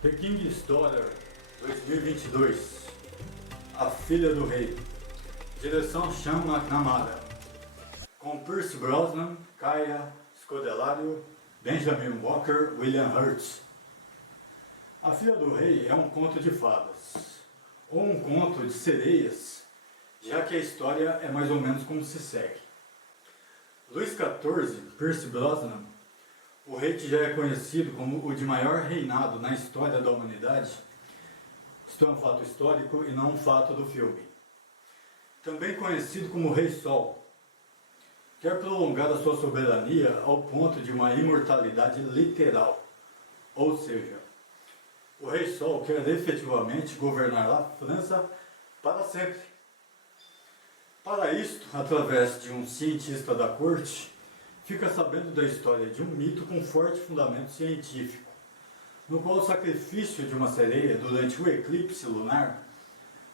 The King's Daughter 2022. A Filha do Rei. Direção Sean McNamara. Com Pierce Brosnan, Kaya Scodelario, Benjamin Walker, William Hurt. A Filha do Rei é um conto de fadas, ou um conto de sereias, já que a história é mais ou menos como se segue. Luís XIV, Pierce Brosnan, o rei que já é conhecido como o de maior reinado na história da humanidade, isto é um fato histórico e não um fato do filme. Também conhecido como Rei Sol, quer prolongar a sua soberania ao ponto de uma imortalidade literal, ou seja, o Rei Sol quer efetivamente governar a França para sempre. Para isto, através de um cientista da corte, fica sabendo da história de um mito com forte fundamento científico, no qual o sacrifício de uma sereia durante o eclipse lunar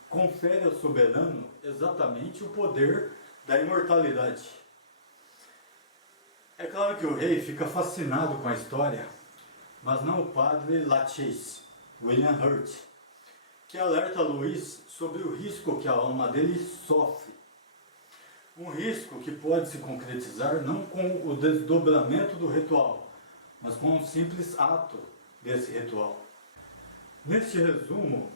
confere ao soberano exatamente o poder da imortalidade. É claro que o rei fica fascinado com a história, mas não o padre Lachaise, William Hurt, que alerta Luís sobre o risco que a alma dele sofre. Um risco que pode se concretizar não com o desdobramento do ritual, mas com um simples ato desse ritual. Neste resumo,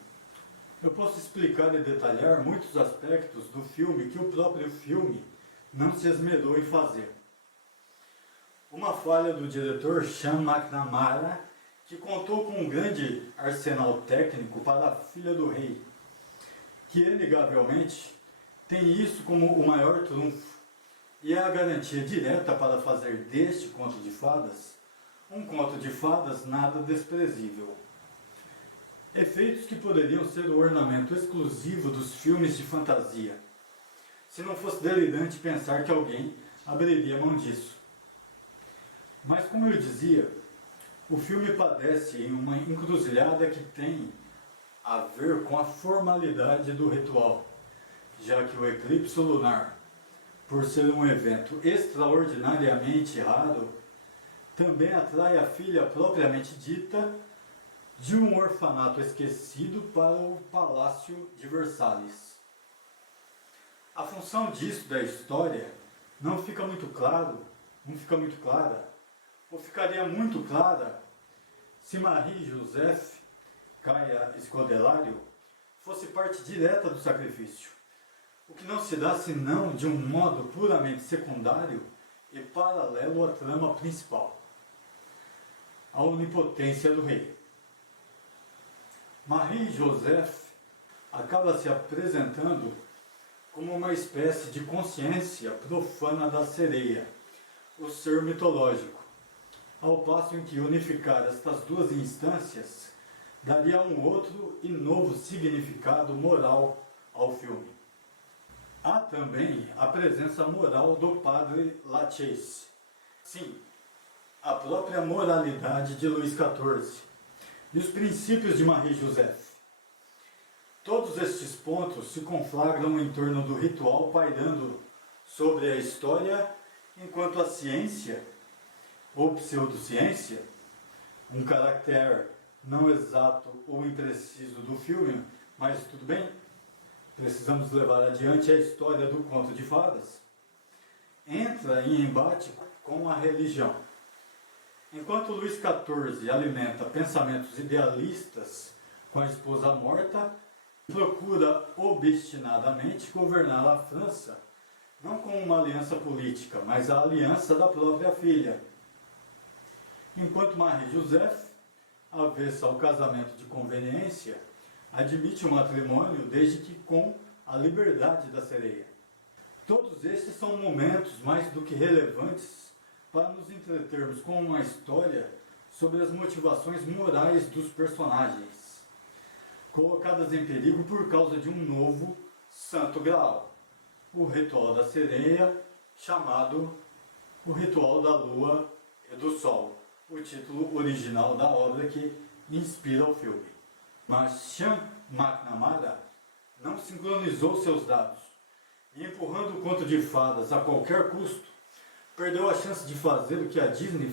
eu posso explicar e detalhar muitos aspectos do filme que o próprio filme não se esmerou em fazer. Uma falha do diretor Sean McNamara, que contou com um grande arsenal técnico para A Filha do Rei, que inegavelmente tem isso como o maior trunfo, e é a garantia direta para fazer deste conto de fadas um conto de fadas nada desprezível. Efeitos que poderiam ser o ornamento exclusivo dos filmes de fantasia, se não fosse delirante pensar que alguém abriria mão disso. Mas como eu dizia, o filme padece em uma encruzilhada que tem a ver com a formalidade do ritual, já que o eclipse lunar, por ser um evento extraordinariamente raro, também atrai a filha propriamente dita de um orfanato esquecido para o Palácio de Versalhes. A função disso da história não fica muito clara, ou ficaria muito clara se Marie-Joseph, Kaya Scodelario, fosse parte direta do sacrifício, o que não se dá senão de um modo puramente secundário e paralelo à trama principal, a onipotência do rei. Marie-Joseph acaba se apresentando como uma espécie de consciência profana da sereia, o ser mitológico, ao passo em que unificar estas duas instâncias daria um outro e novo significado moral ao filme. Há também a presença moral do padre Lachaise. Sim, a própria moralidade de Luís XIV e os princípios de Marie-Joseph. Todos estes pontos se conflagram em torno do ritual pairando sobre a história, enquanto a ciência, ou pseudociência, um caráter não exato ou impreciso do filme, mas tudo bem, precisamos levar adiante a história do conto de fadas, entra em embate com a religião. Enquanto Luís XIV alimenta pensamentos idealistas com a esposa morta, procura obstinadamente governar a França, não com uma aliança política, mas a aliança da própria filha. Enquanto Marie-Joseph, avessa ao casamento de conveniência, admite o matrimônio desde que com a liberdade da sereia. Todos estes são momentos mais do que relevantes para nos entretermos com uma história sobre as motivações morais dos personagens, colocadas em perigo por causa de um novo santo graal, o ritual da sereia, chamado o ritual da lua e do sol, o título original da obra que inspira o filme. Mas Sean McNamara não sincronizou seus dados e, empurrando o conto de fadas a qualquer custo, perdeu a chance de fazer o que a Disney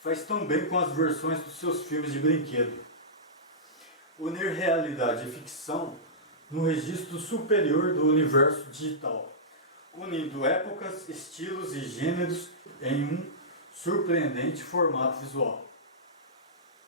faz tão bem com as versões dos seus filmes de brinquedo. Unir realidade e ficção no registro superior do universo digital, unindo épocas, estilos e gêneros em um surpreendente formato visual.